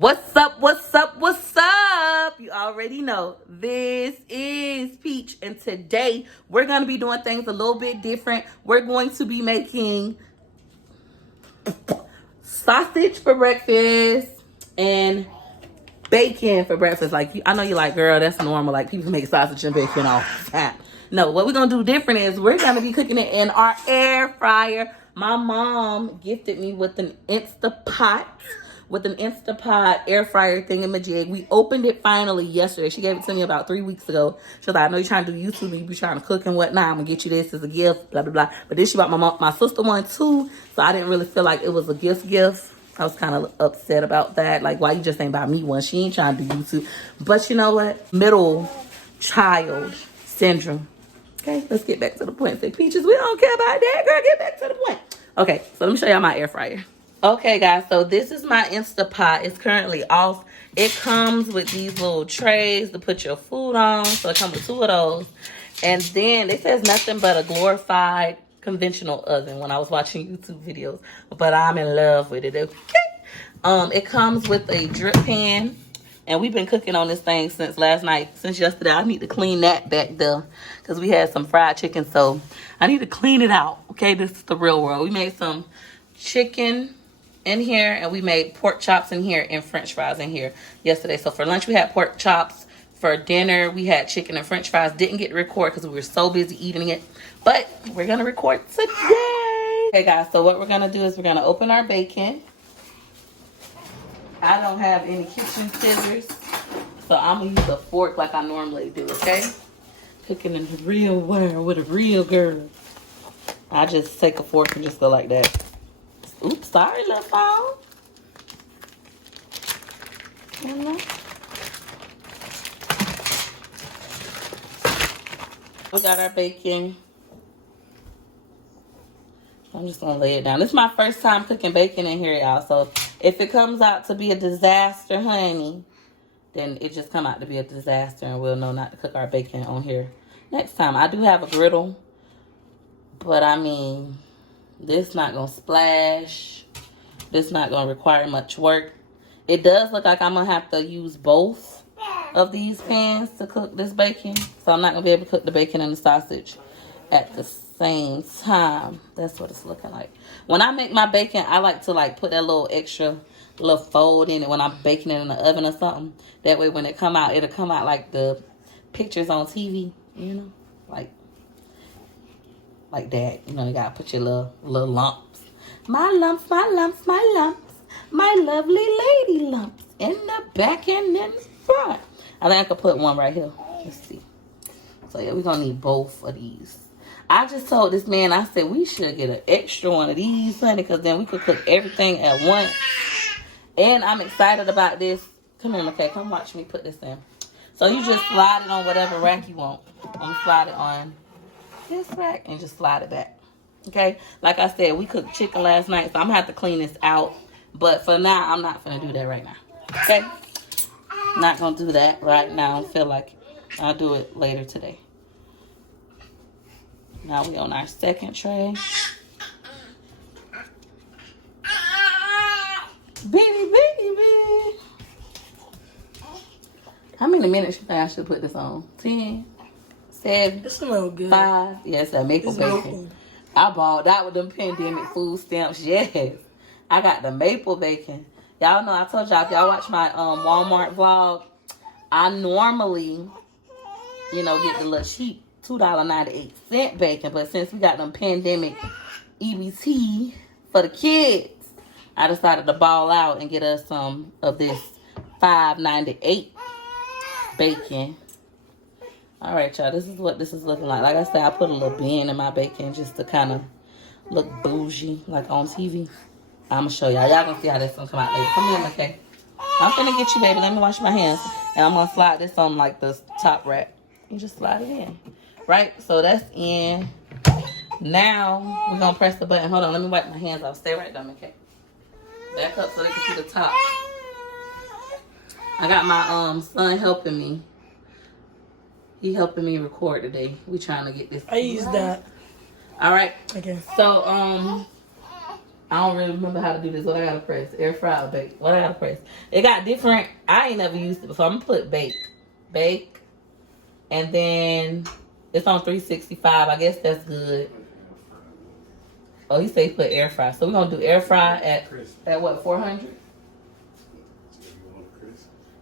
What's up? What's up? What's up? You already know this is Peach, and today we're going to be doing things a little bit different. We're going to be making sausage for breakfast and bacon for breakfast. Like, I know you're like, girl, that's normal. Like, people make sausage and bacon all the time. No, what we're going to do different is we're going to be cooking it in our air fryer. My mom gifted me with an Instapot air fryer thingamajig. We opened it finally yesterday. She gave it to me about 3 weeks ago. She was like, I know you're trying to do YouTube, you be trying to cook and whatnot. I'm gonna get you this as a gift, blah blah blah. But then she bought my sister one too, so I didn't really feel like it was a gift. I was kind of upset about that. Like, why you just ain't buy me one? She ain't trying to do YouTube. But you know what? Middle child syndrome. Okay, let's get back to the point. Say, Peaches, we don't care about that, girl. Get back to the point. Okay, so let me show y'all my air fryer. Okay, guys, so this is my Instapot. It's currently off. It comes with these little trays to put your food on. So it comes with 2 of those. And then it says nothing but a glorified conventional oven when I was watching YouTube videos. But I'm in love with it, okay? It comes with a drip pan. And we've been cooking on this thing since last night, since yesterday. I need to clean that back there because we had some fried chicken. So I need to clean it out, okay? This is the real world. We made some chicken in here, and we made pork chops in here and french fries in here yesterday. So for lunch we had pork chops. For dinner we had chicken and french fries. Didn't get to record because we were so busy eating it, but we're gonna record today. Okay guys, so what we're gonna do is we're gonna open our bacon. I don't have any kitchen scissors, so I'm gonna use a fork like I normally do, okay? Cooking in the real world with a real girl. I just take a fork and just go like that. Oops, sorry, little phone. We got our bacon. I'm just gonna lay it down. This is my first time cooking bacon in here, y'all. So if it comes out to be a disaster, honey, then it just come out to be a disaster, and we'll know not to cook our bacon on here next time. I do have a griddle, but I mean, this not gonna splash. This not gonna require much work. It does look like I'm gonna have to use both of these pans to cook this bacon. So I'm not gonna be able to cook the bacon and the sausage at the same time. That's what it's looking like. When I make my bacon, I like to like put that little extra little fold in it when I'm baking it in the oven or something. That way when it come out, it'll come out like the pictures on TV, you know? Like that. You know, you gotta put your little lumps. My lumps, my lumps, my lumps. My lovely lady lumps. In the back and in the front. I think I could put one right here. Let's see. So yeah, we're gonna need both of these. I just told this man, I said, we should get an extra one of these, honey, because then we could cook everything at once. And I'm excited about this. Come here, McKay. Come watch me put this in. So you just slide it on whatever rack you want. I'm going to slide it on this rack and just slide it back. Okay? Like I said, we cooked chicken last night, so I'm going to have to clean this out. But for now, I'm not going to do that right now. Okay? Not going to do that right now. I don't feel like it. I'll do it later today. Now we on our second tray. Baby. How many minutes you think I should put this on? 10? 7? It smells good. 5? Yes, that maple bacon. I bought that with them pandemic food stamps. Yes. I got the maple bacon. Y'all know I told y'all, if y'all watch my Walmart vlog, I normally, you know, get the little cheap $2.98 bacon. But since we got them pandemic EBT for the kids, I decided to ball out and get us some of this $5.98 bacon. All right, y'all. This is what this is looking like. Like I said, I put a little bean in my bacon just to kind of look bougie, like on TV. I'm going to show y'all. Y'all going to see how this going to come out later. Come here, okay? I'm finna get you, baby. Let me wash my hands. And I'm going to slide this on like the top rack. You just slide it in. Right? So that's in. Now, we're going to press the button. Hold on. Let me wipe my hands off. Stay right there, okay? Back up so they can see the top. I got my son helping me. He helping me record today. We trying to get this. I use that. All right. Okay. So I don't really remember how to do this. What I gotta press? Air fry or bake? What I gotta press? It got different. I ain't never used it before. I'm gonna put bake. Bake. And then it's on 365. I guess that's good. Oh, he said he put air fry. So we're gonna do air fry at what, 400?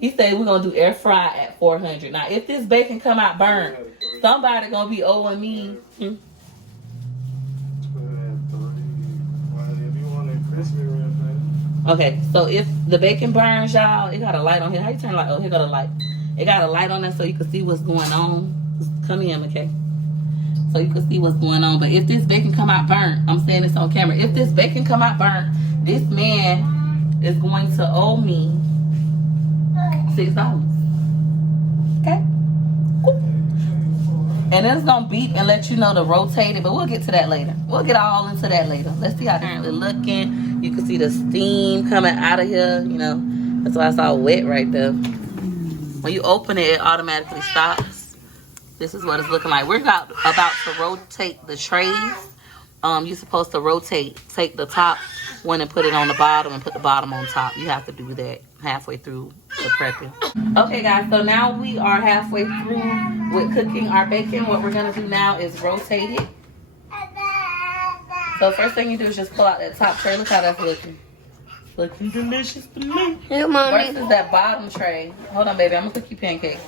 He said we're gonna do air fry at 400. Now, if this bacon come out burnt, somebody gonna be owing me. Okay, so if the bacon burns, y'all, it got a light on here. How you turn the light? Oh, here got a light. It got a light on there so you can see what's going on. Come in, okay? So you can see what's going on. But if this bacon come out burnt, I'm saying this on camera. If this bacon come out burnt, this man is going to owe me $6. Okay? Cool. And then it's going to beep and let you know to rotate it. But we'll get to that later. We'll get all into that later. Let's see how it's currently looking. You can see the steam coming out of here. You know, that's why it's all wet right there. When you open it, it automatically stops. This is what it's looking like. We're about to rotate the trays. You're supposed to rotate, take the top one and put it on the bottom and put the bottom on top. You have to do that halfway through the prepping. Okay, guys, so now we are halfway through with cooking our bacon. What we're going to do now is rotate it. So first thing you do is just pull out that top tray. Look how that's looking. Looking delicious to me. Hey, Mommy. Versus that bottom tray. Hold on, baby. I'm going to cook you pancakes.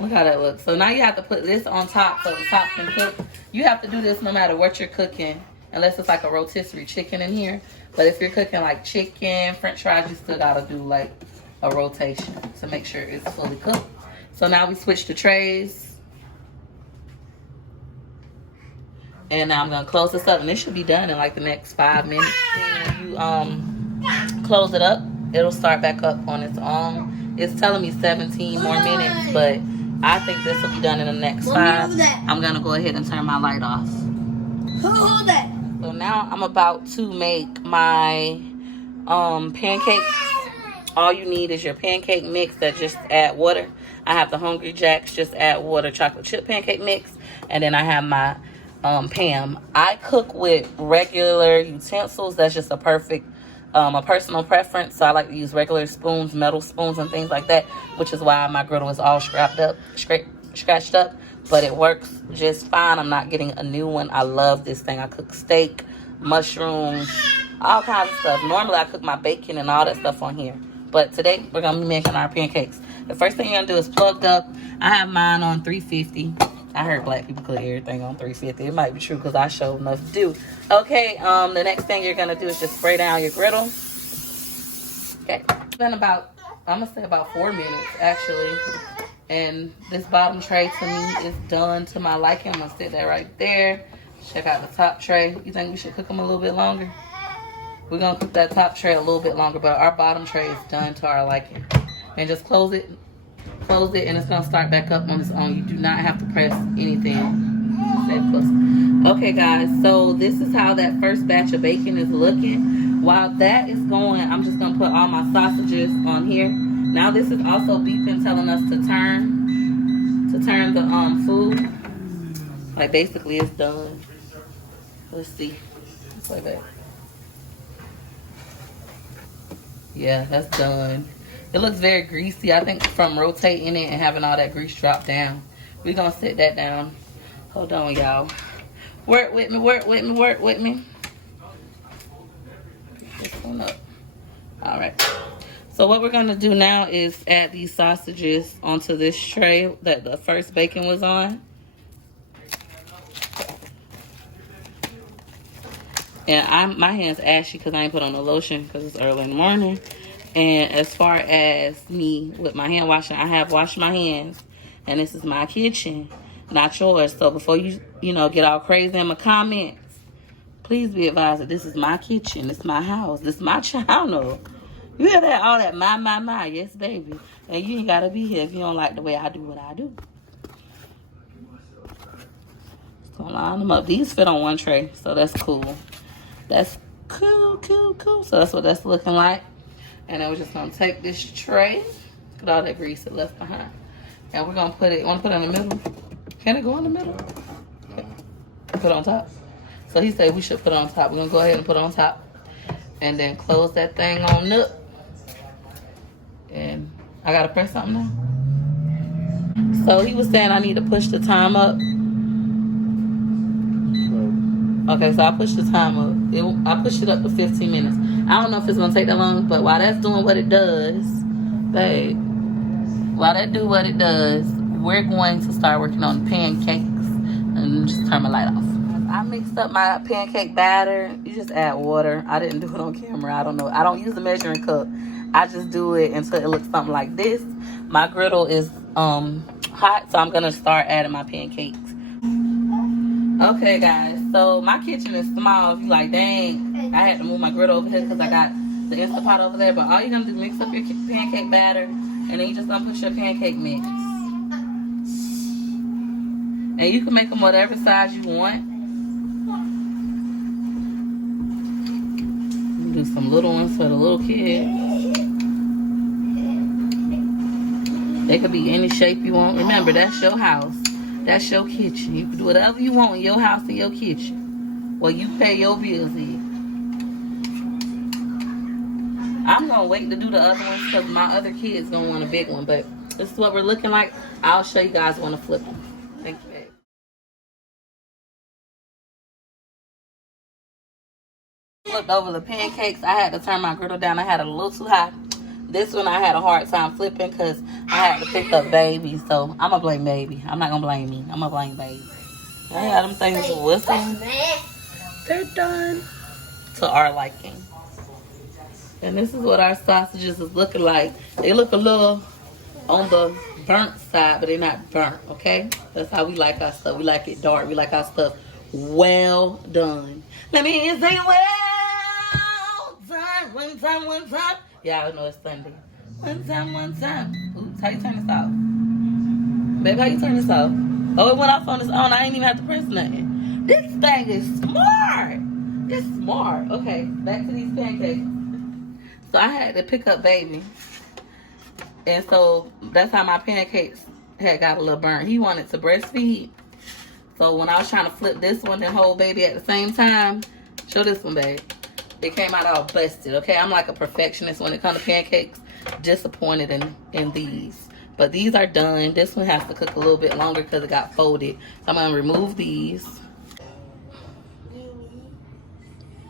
Look how that looks. So now you have to put this on top so the top can cook. You have to do this no matter what you're cooking. Unless it's like a rotisserie chicken in here. But if you're cooking like chicken, french fries, you still got to do like a rotation to make sure it's fully cooked. So now we switch the trays. And now I'm going to close this up. And this should be done in like the next 5 minutes. And you close it up, it'll start back up on its own. It's telling me 17 more minutes, but I think this will be done in the next 5. I'm going to go ahead and turn my light off. Hold that. So now I'm about to make my pancakes. All you need is your pancake mix that just add water. I have the Hungry Jacks, just add water, chocolate chip pancake mix. And then I have my Pam. I cook with regular utensils. That's just a perfect, a personal preference. So I like to use regular spoons, metal spoons and things like that, which is why my griddle is all scratched up. But it works just fine. I'm not getting a new one. I love this thing. I cook steak, mushrooms, all kinds of stuff. Normally I cook my bacon and all that stuff on here. But today we're going to be making our pancakes. The first thing you're going to do is plug up. I have mine on 350. I heard black people cook everything on 350. It might be true because I show enough to do. Okay, the next thing you're going to do is just spray down your griddle. Okay. It's been about, I'm going to say about 4 minutes actually. And this bottom tray to me is done to my liking. I'm going to sit that right there. Check out the top tray. You think we should cook them a little bit longer? We're going to cook that top tray a little bit longer, but our bottom tray is done to our liking. And just close it, and it's going to start back up on its own. You do not have to press anything. Okay, guys, so this is how that first batch of bacon is looking. While that is going, I'm just going to put all my sausages on here. Now this is also beeping, telling us to turn the food. Like basically it's done. Let's see. Let's play back. Yeah, that's done. It looks very greasy. I think from rotating it and having all that grease drop down. We're gonna sit that down. Hold on, y'all. Work with me, work with me, work with me. Pick this one up. All right. So what we're going to do now is add these sausages onto this tray that the first bacon was on. And my hand's ashy because I ain't put on the lotion because it's early in the morning. And as far as me with my hand washing, I have washed my hands. And this is my kitchen, not yours. So before you get all crazy in my comments, please be advised that this is my kitchen. It's my house. This is my channel. You hear that? All that my. Yes, baby. And you ain't got to be here if you don't like the way I do what I do. Just gonna line them up. These fit on one tray, so that's cool. That's cool. So that's what that's looking like. And then we're just going to take this tray. Look at all that grease it left behind. And we're going to put it, want to put it in the middle? Can it go in the middle? Put it on top. So So he said we should put it on top. We're gonna go ahead and put it on top. And then close that thing on up. And I gotta press something now. So he was saying I need to push the time up. Okay, so I pushed the time up. I pushed it up to 15 minutes. I don't know if it's gonna take that long, but while that's doing what it does, babe, while that do what it does, we're going to start working on the pancakes. And just turn my light off. I mixed up my pancake batter. You just add water. I didn't do it on camera. I don't know. I don't use the measuring cup. I just do it until it looks something like this. My griddle is hot, so I'm gonna start adding my pancakes. Okay, guys. So my kitchen is small. If you like, dang, I had to move my griddle over here because I got the Instant Pot over there. But all you're gonna do is mix up your pancake batter, and then you just gonna put your pancake mix. And you can make them whatever size you want. Do some little ones for the little kids. They could be any shape you want. Remember, that's your house. That's your kitchen. You can do whatever you want in your house and your kitchen. Well, you pay your bills in. I'm going to wait to do the other ones because my other kids going to want a big one. But this is what we're looking like. I'll show you guys when to flip them. Thank you, babe. Flipped over the pancakes. I had to turn my griddle down. I had it a little too high. This one I had a hard time flipping because I had to pick up baby. So I'm gonna blame baby. I'm not gonna blame me. I'm gonna blame baby. I had them things whistling. They're done to our liking. And this is what our sausages is looking like. They look a little on the burnt side, but they're not burnt, okay? That's how we like our stuff. We like it dark. We like our stuff well done. Let me hear you say well done. One time, one time. Yeah, I know it's Sunday. One time, one time. Oops, how you turn this off? Babe, how you turn this off? Oh, it went off on its own. I ain't even have to press nothing. This thing is smart. It's smart. Okay, back to these pancakes. So I had to pick up baby. And so that's how my pancakes had got a little burnt. He wanted to breastfeed. So when I was trying to flip this one and hold baby at the same time, show this one, babe. It came out all busted, okay? I'm like a perfectionist when it comes to pancakes. Disappointed in these. But these are done. This one has to cook a little bit longer because it got folded. So I'm going to remove these.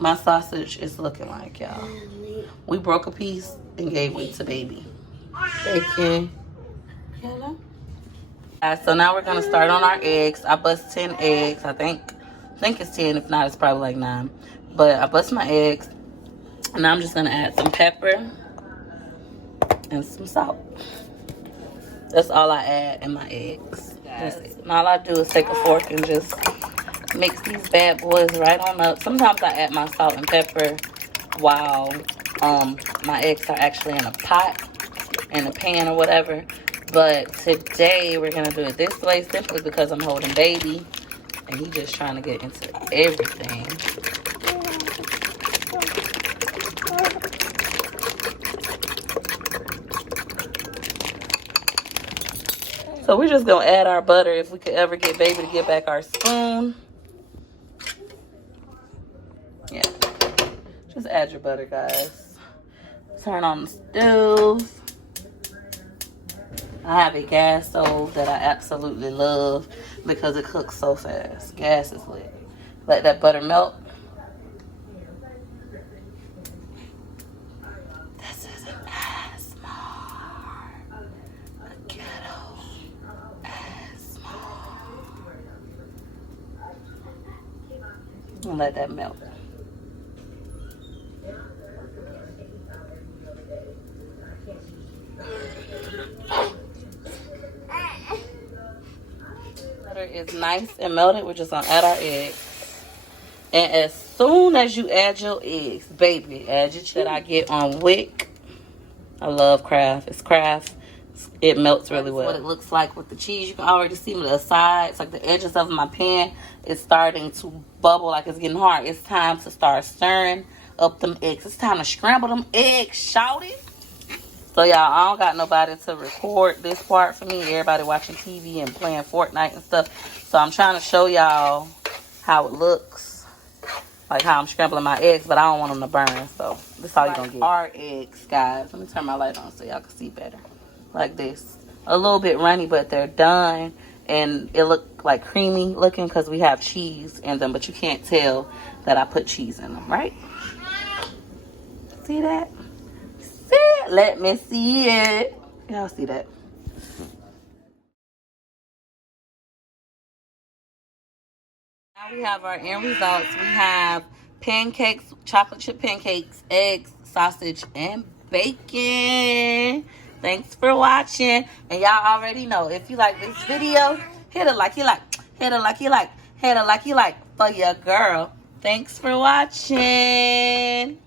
My sausage is looking like, y'all. We broke a piece and gave it to baby. Bacon. Hello. So now we're going to start on our eggs. I bust 10 eggs, I think it's 10. If not, it's probably like 9. But I bust my eggs. And I'm just going to add some pepper and some salt. That's all I add in my eggs. And all I do is take a fork and just mix these bad boys right on up. Sometimes I add my salt and pepper while my eggs are actually in a pot, in a pan or whatever. But today we're going to do it this way simply because I'm holding baby. And he's just trying to get into everything. So we're just going to add our butter if we could ever get baby to get back our spoon. Yeah. Just add your butter, guys. Turn on the stove. I have a gas stove that I absolutely love because it cooks so fast. Gas is lit. Let that butter melt. This is an ASMR. A ghetto ASMR. And let that melt. Butter is nice and melted. We're just gonna add our eggs. And as soon as you add your eggs, baby, add your cheddar. I get on Wick. I love Kraft. It's Kraft. It melts really well. That's what it looks like with the cheese. You can already see the sides, like the edges of my pan is starting to bubble, like it's getting hard. It's time to start stirring up them eggs. It's time to scramble them eggs, shouty. So y'all, I don't got nobody to record this part for me. Everybody watching TV and playing Fortnite and stuff. So I'm trying to show y'all how it looks. Like how I'm scrambling my eggs, but I don't want them to burn. So this is all you're gonna get. Our eggs, guys. Let me turn my light on so y'all can see better. Like this. A little bit runny, but they're done. And it look like creamy looking because we have cheese in them, but you can't tell that I put cheese in them, right? See that? See it? Let me see it. Y'all see that? Now we have our end results. We have pancakes, chocolate chip pancakes, eggs, sausage, and bacon. Thanks for watching. And y'all already know, if you like this video, hit a like you like, hit a like you like, hit a like you like for your girl. Thanks for watching.